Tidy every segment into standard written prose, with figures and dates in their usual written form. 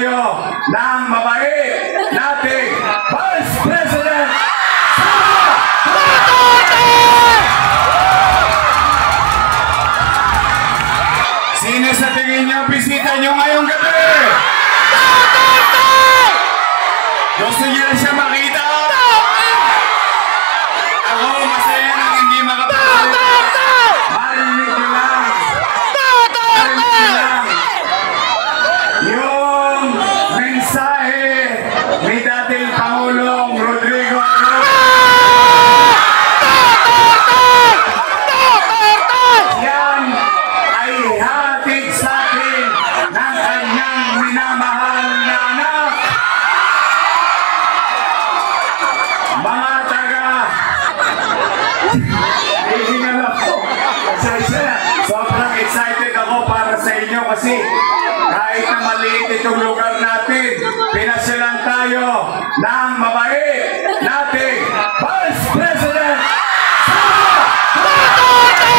tayo ng mabait nating Vice President Sara Duterte! Sino sa tingin niyo bisita niyo ngayong gabi? Duterte! Gusto niyo na siya makita? Ako masaya nang hindi makapagsalita. Marinig niyo lang. Marinig niyo lang. Yung mensahe ni dating Pangulong Rodrigo yan ay hatid sa atin ng kanyang minamahal na anak. Mga taga hihingal ako. Sobrang excited ako para sa inyo kasi kahit na maliit itong lugar natin, pinasyalan tayo ng mabait nating Vice President Sara Duterte!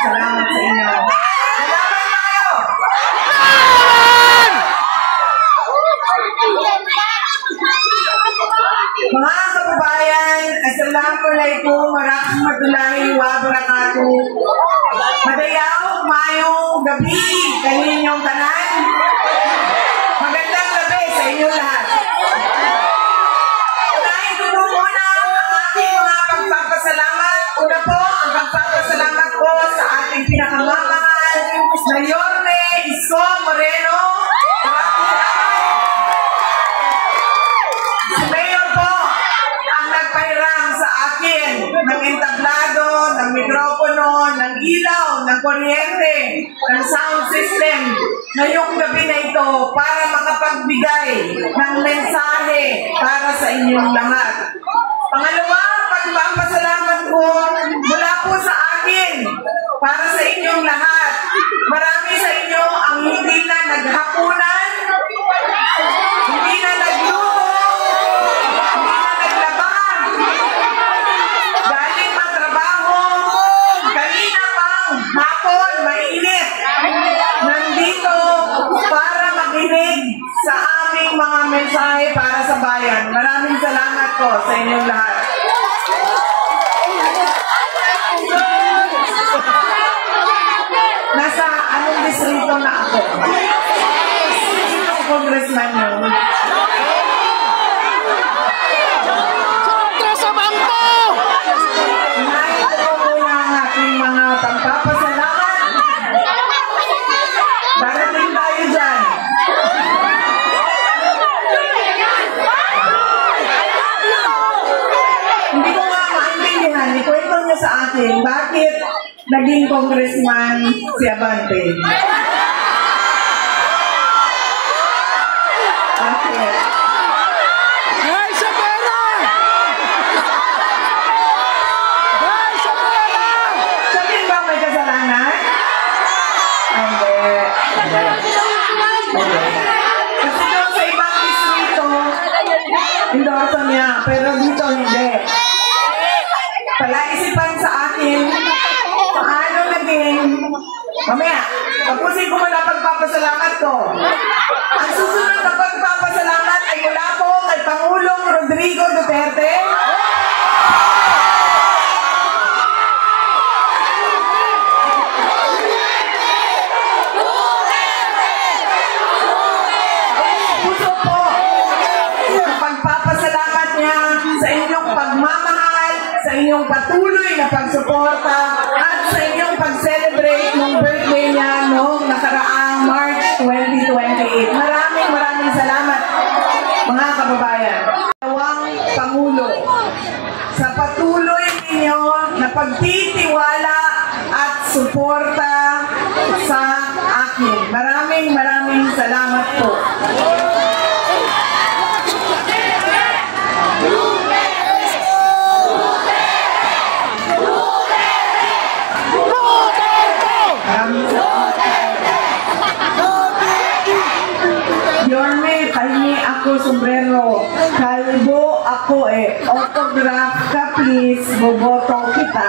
Salamat sa inyo. Mga kababayan, assalamualaikum warahmatullahi wabarakatuh. Madayaw, mayong gabi, kaninyong tanan. Magandang gabi sa inyo lahat. Unahin ko muna ang ating mga pagpapasalamat. Una po, ang pagpapasalamat ko sa ating pinakamamahal na Yorme Isko Moreno. Si Mayor po ang nagpahiram sa akin ng entablado, ng mikropono, ng ilaw, ng kuryente, ng sound system ngayong gabi na ito para makapagbigay ng mensahe para sa inyong lahat. Pangalawa, pagpapasalamat ko mula po sa akin para sa inyong lahat. Marami sa inyo ang hindi na naghapunan, hindi na nagluto, hindi na naglaban. Galing matrabaho, kanina pang hapon, mainit. Nandito para makinig sa aming mga mensahe para sa bayan. Maraming salamat po sa inyong lahat. Nasa anong distrito na ako? Sinong congressman nyo? Unahin ko muna ang aking mga pagpapasalamat. Darating tayo dyan. Hindi ko nga maintindihan. Ikwento niyo sa akin, bakit naging congressman si Abante? Bakit? Hey, sa pera! Hey, sa pera! Sabihin ba may kasalanan? Hindi. Kasi doon sa ibang distrito, endorso niya, pero dito hindi. Palaisipan sa akin, paano naging, mamaya, tapusin ko muna pagpapasalamat ko. Ang susunod na pagpapasalamat ay mula po kay Pangulong Rodrigo Duterte. Puso po ang pagpapasalamat niya sa inyong pagmamahal, sa inyong patuloy na pagsuporta, at sa inyong pag-celebrate ng birthday niya noong nakaraang March 2028. Maraming salamat, mga kababayan. Dalawang Pangulo, sa patuloy ninyo na pagtitiwala at suporta sa akin. Maraming salamat po. Yorme, pahingi ako sombrero. Kalbo ako autograph ka please, boboto kita.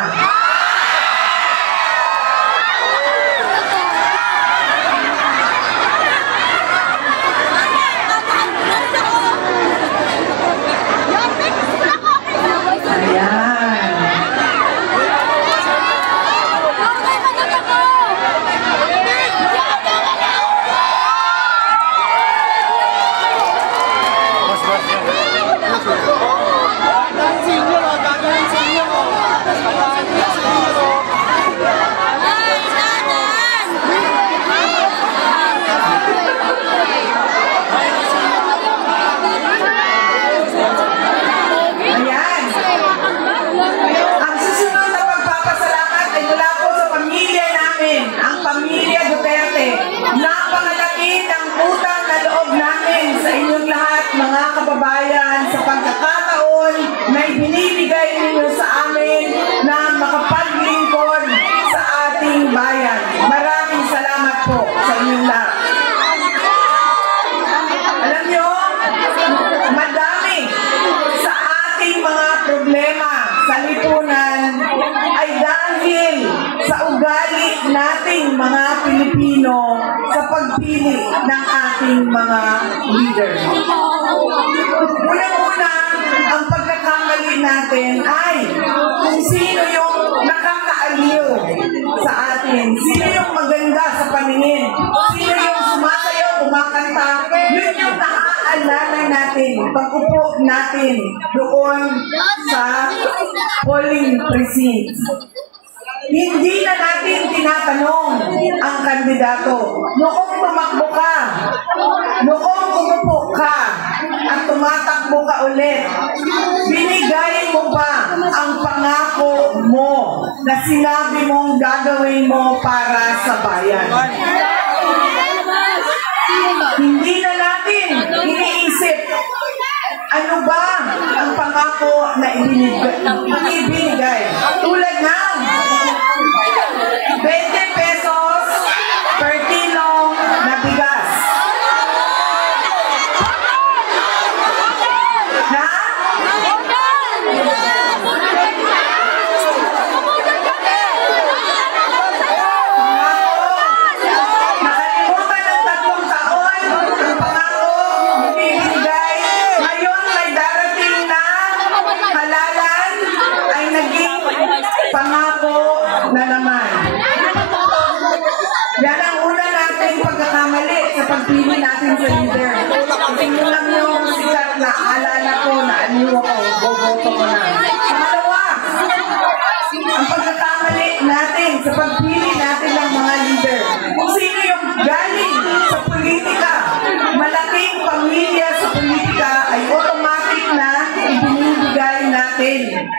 Kababayan, sa pagkakataon na ibinibigay ninyo sa amin na makapaglingkod sa ating bayan. Maraming salamat po sa inyong lahat. Alam nyo, madami sa ating mga problema sa lipunan ay dahil sa ugali nating mga Pilipino sa pagpili ng ating mga leader. Unang-una, ang pagkakamali natin ay kung sino yung nakakaaliw sa atin, sino yung maganda sa paningin, sino yung sumasayaw, kumakanta, yun yung naaalala natin, pag-upo natin doon sa polling precinct. Hindi na natin tinatanong ang kandidato. Noong tumakbo ka, noong umupo ka, at tumatakbo ka ulit, binigay mo ba ang pangako mo na sinabi mong gagawin mo para sa bayan? Hindi na natin iniisip ano ba ang pangako na ibinigay. Tulad ng 20 pesos per kilo na bigas. Na? Nakalimutan ng 3 taon ang pangako ibinigay. Ngayon may darating na halalan ay naging pangako na naman. Yan ang una natin pagkakamali sa pagpili natin sa leader. Tingnan lang yung sikat na alala ko na aniwa ko, boboto ko na. Pangalawa, ang pagkakamali natin sa pagpili natin ng mga leader. Kung sino yung galing sa politika, malaking pamilya sa politika ay automatic na ibinibigay natin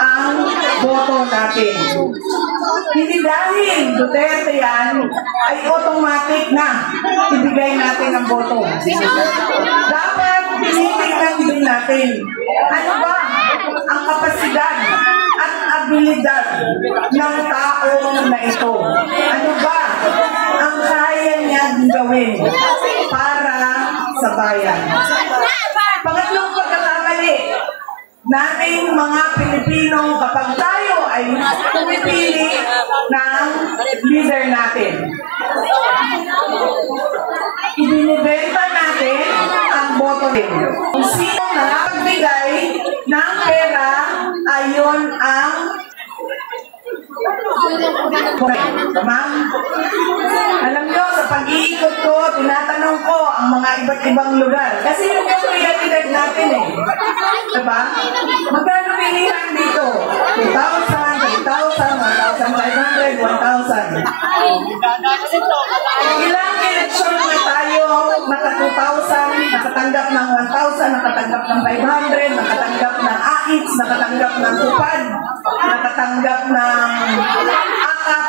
ang boto natin. natin. Hindi dahil Duterte yan, ay automatic na ibigay natin ang boto. Dapat tinitingnan din natin, ano ba ang kapasidad at abilidad ng tao na ito? Ano ba ang kaya niyang gawin para sa bayan? Pangatlong pagkakamali nating mga Pilipino kapag tayo ay pumipili ng leader natin. Ibinibenta natin ang boto din. Kung sino nakapagbigay ng pera, ayon ang ma'am, alam nyo, sa pag-iikot ko, tinatanong ko ang mga iba't ibang lugar. Kasi yun yung realidad natin eh. Diba? Magkano pilihan dito? 2,000, 3,000, 1,500, 1,000. Ilang eleksyon na tayo, naka 2,000, nakatanggap ng 1,000, nakatanggap ng 500, nakatanggap ng AITS, nakatanggap ng tupad, nakatanggap ng akap.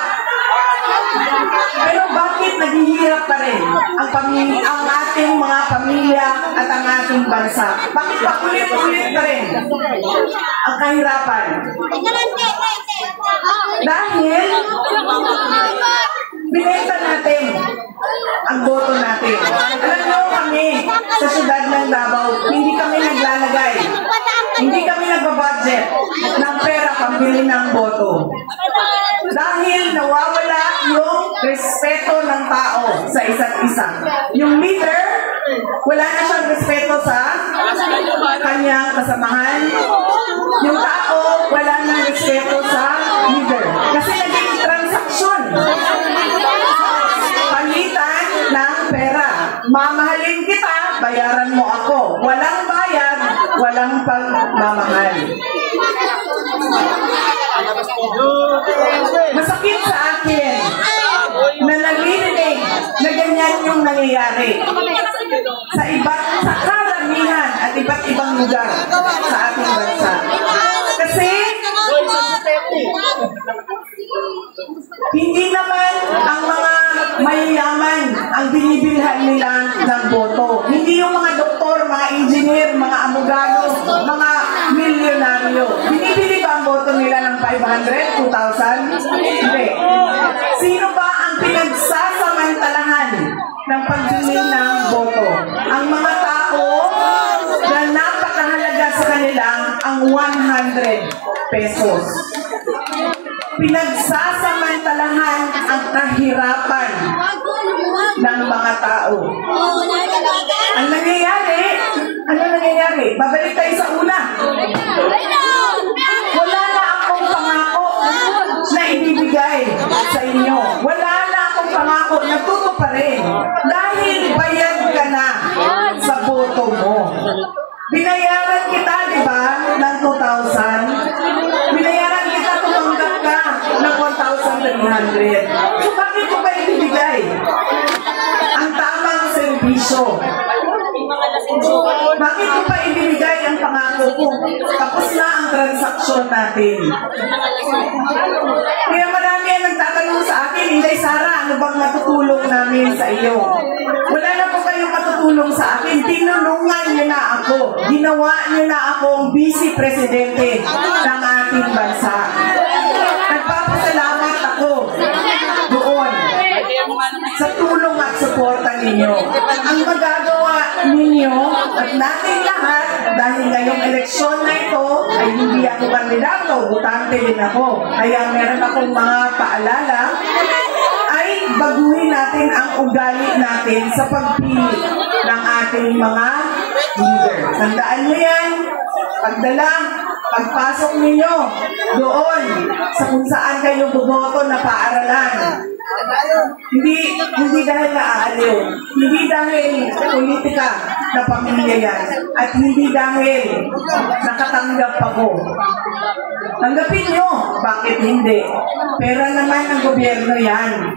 Pero bakit naghihirap pa rin ang ating mga pamilya at ang ating bansa? Bakit paulit-ulit pa rin ang kahirapan? Dahil binenta natin ang boto natin. Alam nyo kami, sa syudad ng Davao, hindi kami naglalagay, hindi kami nagbabudget ng pera pambili ng boto. Dahil nawawala yung respeto ng tao sa isa't isa. Yung leader, wala na siyang respeto sa kanyang kasamahan. Yung tao, wala nang respeto sa leader. Kasi naging transaksyon. Palitan ng pera. Mamahalin kita, bayaran mo ako. Walang bayad, walang pagmamahal. Masakit sa akin na nalilinig na ganyan yung nangyayari sa karamihan at iba't ibang lugar sa ating bansa. Kasi hindi naman ang mga mayayaman ang binibilhan nila ng boto. Hindi yung mga doktor, mga engineer, mga abogado, mga milyonaryo. Binibili ba ang boto nila ng 500, 2,000? Hindi. Sino ba ang pinagsasamantalahan ng pagbili ng boto? Ang mga tao na napakahalaga sa kanila ang 100 pesos. Pinagsasamantalahan ang kahirapan ng mga tao. Ang nangyayari, ano nangyayari? Babalik tayo sa una. Wala na akong pangako na ibibigay sa inyo. Wala na akong pangako na tutuparin dahil bayad ka na sa boto mo. Binayaran kita, di ba, ng 2,000? Binayaran kita, tumanggap ka ng 1,300. So, bakit ko ba ibibigay ang tamang serbisyo? Bakit ko pa ibibigay ang pangako ko? Tapos na ang transaksyon natin. Kaya marami ang nagtatanong sa akin, Inday Sara, ano bang matutulong namin sa iyo? Wala na po kayong matutulong sa akin. Tinulungan niyo na ako. Ginawa niyo na akong vice presidente ng ating bansa. Nagpapasalamat ako doon sa tulong at suporta ninyo. Ang magagawa ninyo at nating lahat, dahil ngayong eleksyon na ito ay hindi ako kandidato, butante din ako. Kaya meron akong mga paalala, ay baguhin natin ang ugali natin sa pagpili ng ating mga leader. Tandaan nyo yan, pagpasok ninyo doon sa kung saan kayo bumoto na paaralan. Hindi dahil naaaliw, hindi dahil politika na pamilya yan, at hindi dahil nakatanggap ako. Tanggapin nyo, bakit hindi? Pera naman ng gobyerno yan.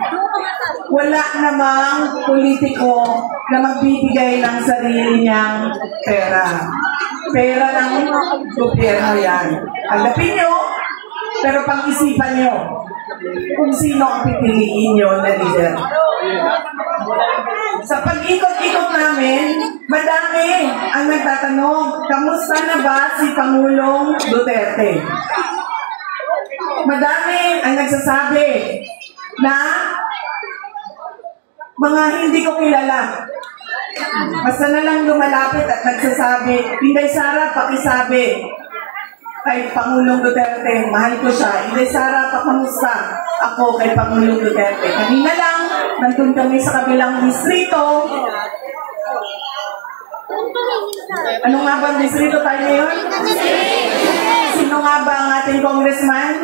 Wala namang politiko na magbibigay ng sarili niyang pera. Pera ng gobyerno yan. Tanggapin nyo, Pero pag-isipan nyo kung sino ang pipiliin nyo na leader. Sa pag-ikot-ikot namin, madami ang nagtatanong, kamusta na ba si Pangulong Duterte? Madami ang nagsasabi na mga hindi ko kilala. Basta na lang lumalapit at nagsasabi, Inday Sara, pakisabi kay Pangulong Duterte, mahal ko siya. Inday Sara, pakamusta ako kay Pangulong Duterte. Kanina lang, nandun kami sa kabilang distrito. Ano nga ba ang distrito tayo ngayon? Sino nga ba ang ating congressman?